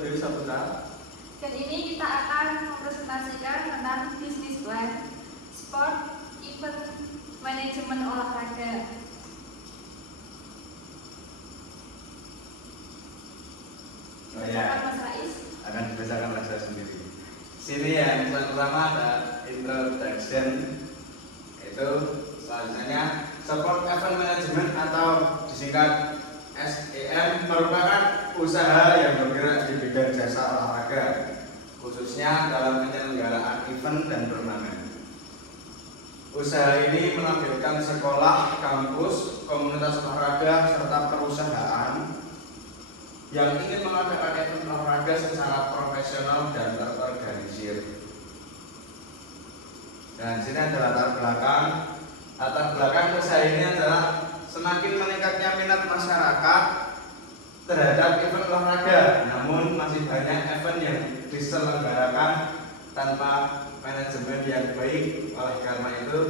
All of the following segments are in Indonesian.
Dewi Saputra. Dan ini kita akan mempresentasikan tentang bisnis plan, sport, event, manajemen olahraga. Oh ya, Mas Rais akan dibacakan oleh saya sendiri. Sini ya, yang pertama ada introduction, itu selanjutnya sport event management atau disingkat SEM merupakan usaha yang bergerak di bidang jasa olahraga, khususnya dalam penyelenggaraan event dan turnamen. Usaha ini menampilkan sekolah, kampus, komunitas olahraga, serta perusahaan yang ingin mengadakan event olahraga secara profesional dan terorganisir. Dan sini ada latar belakang. Latar belakang usaha ini adalah semakin meningkatnya minat masyarakat terhadap event olahraga, namun masih banyak event yang diselenggarakan tanpa manajemen yang baik. Oleh karena itu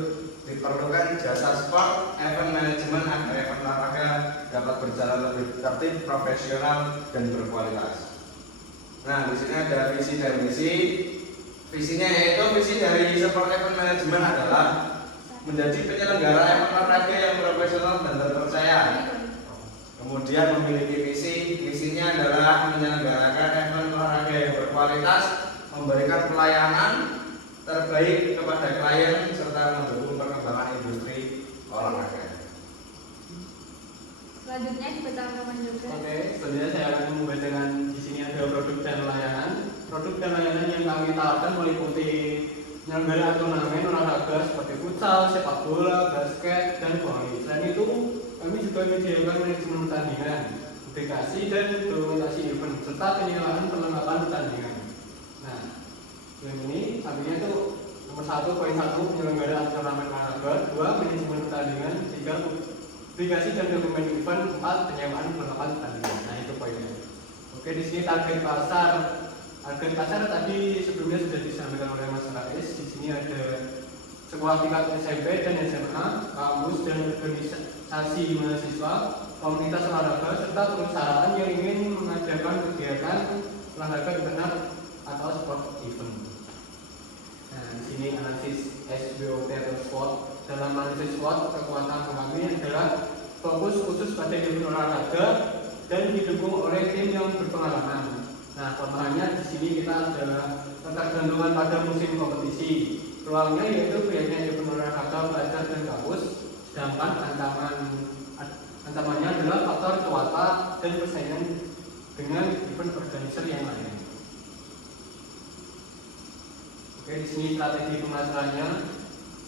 diperlukan jasa sport event manajemen agar event olahraga dapat berjalan lebih tertib, profesional, dan berkualitas. Nah, di sini ada visi dan misi. Visinya yaitu visi dari sport event manajemen adalah menjadi penyelenggara event olahraga yang profesional dan terpercaya. Kemudian memiliki misinya adalah menyelenggarakan event olahraga yang berkualitas, memberikan pelayanan terbaik kepada klien serta mendukung perkembangan industri olahraga. selanjutnya dibacakan teman juga. Oke, selanjutnya saya akan membacakan di sini ada produk dan layanan. Produk dan layanan yang kami tawarkan meliputi penyelenggaraan turnamen olahraga seperti futsal, sepak bola, basket, dan voli. Selain itu, kami juga menyediakan manajemen pertandingan, publikasi dan dokumentasi event serta penyelenggaraan perlengkapan pertandingan. Nah, yang ini artinya itu nomor 1.1 penyelenggaraan turnamen olahraga, 2 manajemen pertandingan, 3 publikasi dan dokumen event, 4 penyewaan perlengkapan pertandingan. Nah, itu poinnya. Oke, di sini target pasar. Target pasar tadi sebelumnya sudah disampaikan oleh Mas Rais. Di sini ada sekolah tingkat SMP dan SMA, kampus dan organisasi mahasiswa, komunitas olahraga, serta perusahaan yang ingin mengadakan kegiatan olahraga internal atau sport event. Nah, di sini analisis SWOT atau SWOT. Dalam analisis SWOT, kekuatan kami adalah fokus khusus pada event olahraga dan didukung oleh tim yang berpengalaman. Nah, kelemahannya di sini kita adalah ketergantungan pada musim kompetisi. Peluangnya yaitu pihaknya event olahraga, pelajar dan kampus. Sedangkan ancamannya adalah faktor cuaca dan persaingan dengan event organizer yang lain. Oke, di sini strategi pemasarannya.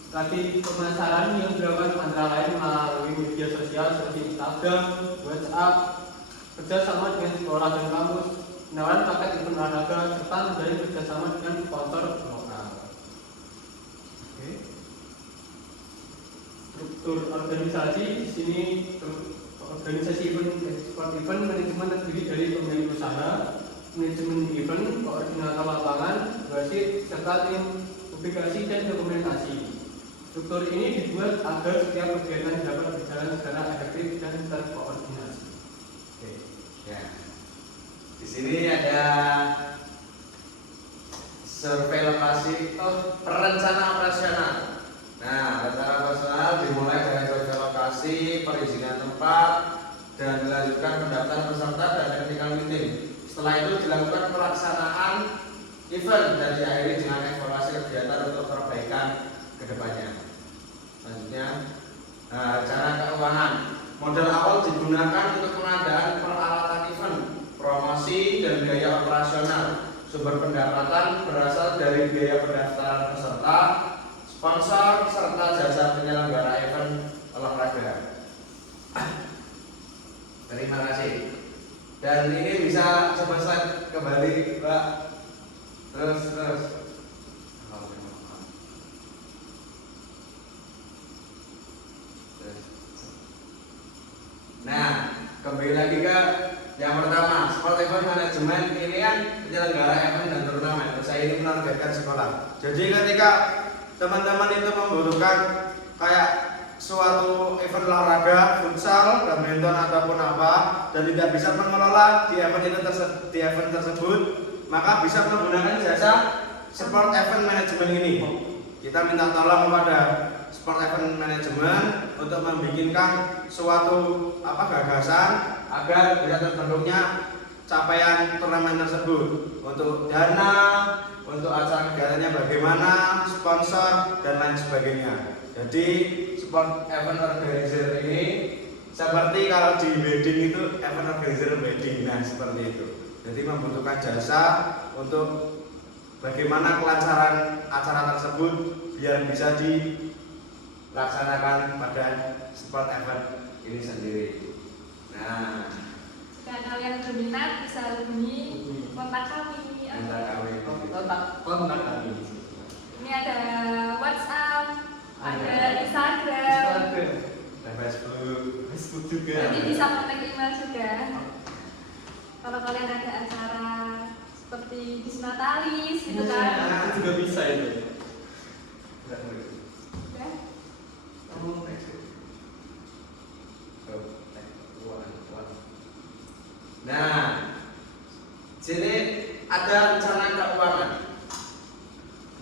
Strategi pemasaran yang dilakukan antara lain melalui media sosial seperti Instagram, WhatsApp, kerjasama dengan sekolah dan kampus, penawaran paket event olahraga, serta menjalin kerjasama dengan sponsor lokal. Oke. Struktur organisasi di sini organisasi sport event manajemen terdiri dari pemilik usaha, manajemen event, koordinator lapangan, wasit, serta tim publikasi dan dokumentasi. Struktur ini dibuat agar setiap kegiatan dapat berjalan secara efektif dan terkoordinasi. Oke, ya. Di sini ada survei lokasi, perencanaan operasional. Nah, rencana operasional dimulai dari survei lokasi, perizinan tempat, dan dilanjutkan pendaftaran peserta dan technical meeting. Setelah itu dilakukan pelaksanaan event dan diakhiri dengan evaluasi kegiatan untuk perbaikan ke depannya. Selanjutnya, rencana keuangan. Modal awal digunakan untuk pengadaan peralatan event, promosi dan biaya operasional. Sumber pendapatan berasal dari biaya pendaftaran peserta, sponsor, serta jasa penyelenggara event olahraga. Terima kasih. Dan ini bisa coba slide kembali, Pak. Terus. Nah, kembali lagi ke yang pertama, sport event management ini kan penyelenggara event dan turnamen. Saya ini menargetkan sekolah. Jadi ketika teman-teman itu membutuhkan kayak suatu event olahraga, futsal, badminton ataupun apa, dan tidak bisa mengelola di event tersebut, maka bisa menggunakan jasa sport event management ini. Kita minta tolong kepada sport event management untuk membikinkan suatu gagasan agar bisa terbentuknya capaian turnamen tersebut, untuk dana, untuk acara kegiatannya bagaimana, sponsor dan lain sebagainya. Jadi sport event organizer ini seperti kalau di wedding itu event organizer wedding, nah seperti itu. Jadi membutuhkan jasa untuk bagaimana kelancaran acara tersebut biar bisa dilaksanakan pada sport event ini sendiri. Nah, jika kalian berminat bisa hubungi kontak kami. kontak kami. Ini ada WhatsApp, ada Instagram, dan Facebook juga. nanti bisa kontak email juga. Kalau kalian ada acara seperti disnatalis gitu kan, Itu juga bisa itu. ya. Nah, sini ada rencana keuangan.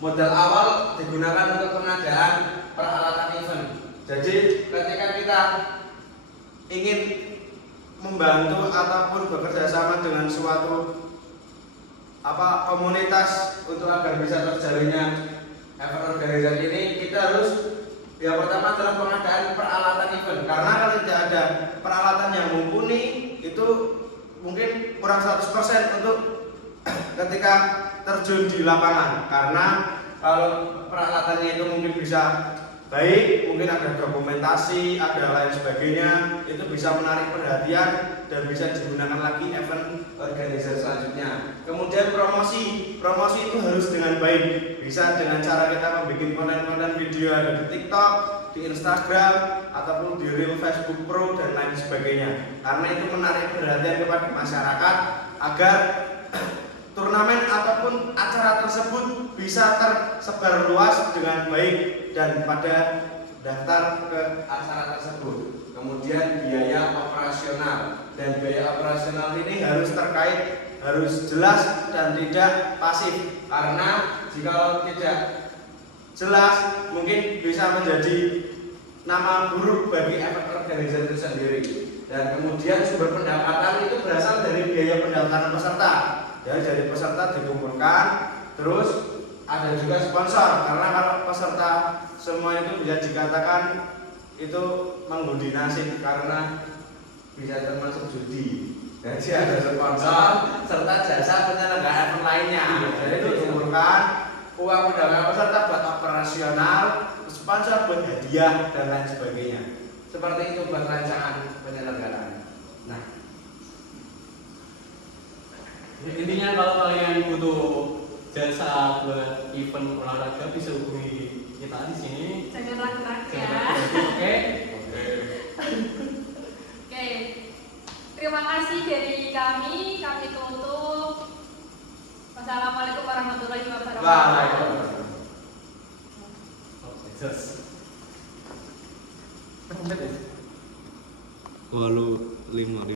Modal awal digunakan untuk pengadaan peralatan event. Jadi ketika kita ingin membantu ataupun bekerja sama dengan suatu komunitas untuk agar bisa terjalinnya event organizer ini, kita harus yang pertama adalah pengadaan peralatan event. Karena kalau tidak ada peralatan yang mumpuni, itu mungkin kurang 100% untuk ketika terjun di lapangan. Karena kalau peralatannya itu mungkin bisa baik, mungkin ada dokumentasi, ada lain sebagainya, itu bisa menarik perhatian dan bisa digunakan lagi event organizer selanjutnya. Kemudian promosi itu harus dengan baik, bisa dengan cara kita membuat konten-konten video ada di TikTok, di Instagram, ataupun di Reel Facebook Pro dan lain sebagainya. Karena itu menarik perhatian kepada masyarakat agar turnamen ataupun acara tersebut bisa tersebar luas dengan baik dan pada daftar ke acara tersebut. Kemudian biaya operasional, dan biaya operasional ini harus jelas dan tidak pasif, karena jika tidak jelas mungkin bisa menjadi nama buruk bagi event organizer itu sendiri. Dan kemudian sumber pendapatan itu berasal dari biaya pendaftaran peserta. Jadi dari peserta dikumpulkan, terus ada juga sponsor, karena kalau peserta semua itu bisa dikatakan itu mengundi nasib karena bisa termasuk judi. Jadi ada sponsor serta jasa penyelenggara event lainnya. Jadi itu dikumpulkan, uang pendaftaran peserta buat operasional, sponsor buat hadiah dan lain sebagainya. Seperti itu buat rancangan penyelenggaraan. Nah, intinya kalau kalian butuh jasa buat event olahraga bisa hubungi kita di sini. Jangan ragu-ragu ya. Oke. Oke. Terima kasih dari kami tutup. Wassalamualaikum warahmatullahi wabarakatuh. Waalaikumsalam. Walu 5